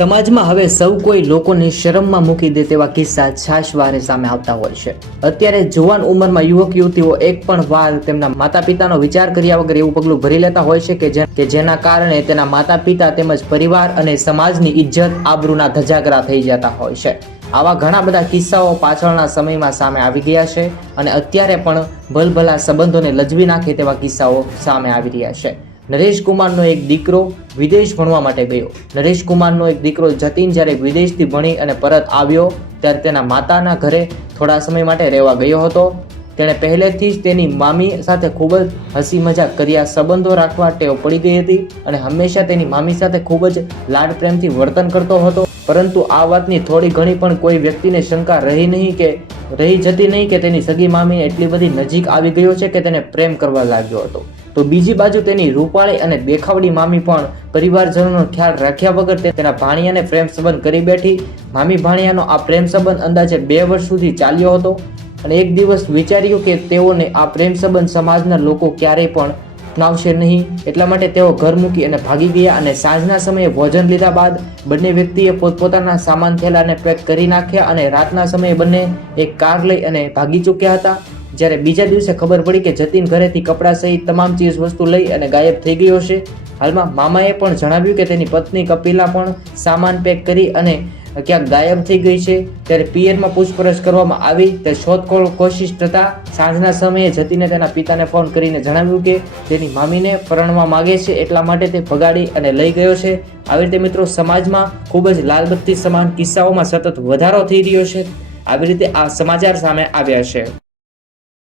સમાજમાં હવે સૌ કોઈ લોકોને શરમમાં મૂકી દે તેવા કિસ્સા છાશવારે સામે આવતા હોય છે। અત્યારે જુવાન ઉંમરમાં યુવક યુવતીઓ એક પણ વાર તેમના માતા પિતાનો વિચાર કર્યા વગર એવું પગલું ભરી લેતા હોય છે કે જેના કારણે તેના માતા પિતા તેમજ પરિવાર અને સમાજની ઇજ્જત આબરૂના ધજાગરા થઈ જતા હોય છે। આવા ઘણા બધા કિસ્સાઓ પાછળના સમયમાં સામે આવી ગયા છે અને અત્યારે પણ ભલભલા સંબંધોને લજવી નાખે તેવા કિસ્સાઓ સામે આવી રહ્યા છે। નરેશ કુમારનો એક દીકરો વિદેશ ભણવા માટે ગયો। નરેશ કુમારનો એક દીકરો જતીન જ્યારે વિદેશથી ભણી અને પરત આવ્યો ત્યારે તેના માતાના ઘરે થોડા સમય માટે રહેવા ગયો હતો। તેણે પહેલેથી જ તેની મામી સાથે ખૂબ જ હસી મજાક કર્યા સંબંધો રાખવા ટેવ પડી ગઈ હતી અને હંમેશા તેની મામી સાથે ખૂબ જ લાડ પ્રેમથી વર્તન કરતો હતો। પરંતુ આ વાતની થોડી ઘણી પણ કોઈ વ્યક્તિને શંકા રહી જતી નહીં કે તેની સગી મામી એટલી બધી નજીક આવી ગયો છે કે તેને પ્રેમ કરવા લાગ્યો હતો। તો બીજી બાજુ તેની રૂપાળી અને દેખાવડી મામી પણ પરિવારજનોનો ખ્યાલ રાખ્યા વગર તેના ભાણિયાને પ્રેમ સંબંધ કરી બેઠી। મામી ભાણિયાનો આ પ્રેમ સંબંધ અંદાજે 2 વર્ષ સુધી ચાલ્યો હતો અને એક દિવસ વિચાર્યું કે તેઓને આ પ્રેમ સંબંધ સમાજના લોકો ક્યારેય પણ અપનાવશે નહીં, એટલા માટે તેઓ ઘર મૂકી અને ભાગી ગયા અને સાંજના સમયે ભોજન લીધા બાદ બંને વ્યક્તિએ પોતપોતાના સામાન થેલાને પેક કરી નાખ્યા અને રાતના સમયે બંને એક કાર લઈ અને ભાગી ચૂક્યા હતા। જ્યારે બીજા દિવસે ખબર પડી કે જતીન ઘરેથી કપડાં સહિત તમામ ચીજ વસ્તુ લઈ અને ગાયબ થઈ ગયો છે। હાલમાં મામાએ પણ જણાવ્યું કે તેની પત્ની કપિલા પણ સામાન પેક કરી અને ક્યાંક ગાયબ થઈ ગઈ છે। ત્યારે પિયરમાં પૂછપરછ કરવામાં આવી તે શોધખોળ કોશિશ થતા સાંજના સમયે જતીને તેના પિતાને ફોન કરીને જણાવ્યું કે તેની મામીને પરણવા માંગે છે, એટલા માટે તે ભગાડી અને લઈ ગયો છે। આવી રીતે મિત્રો સમાજમાં ખૂબ જ લાલબત્તી સમાન કિસ્સાઓમાં સતત વધારો થઈ રહ્યો છે। આવી રીતે આ સમાચાર સામે આવ્યા છે।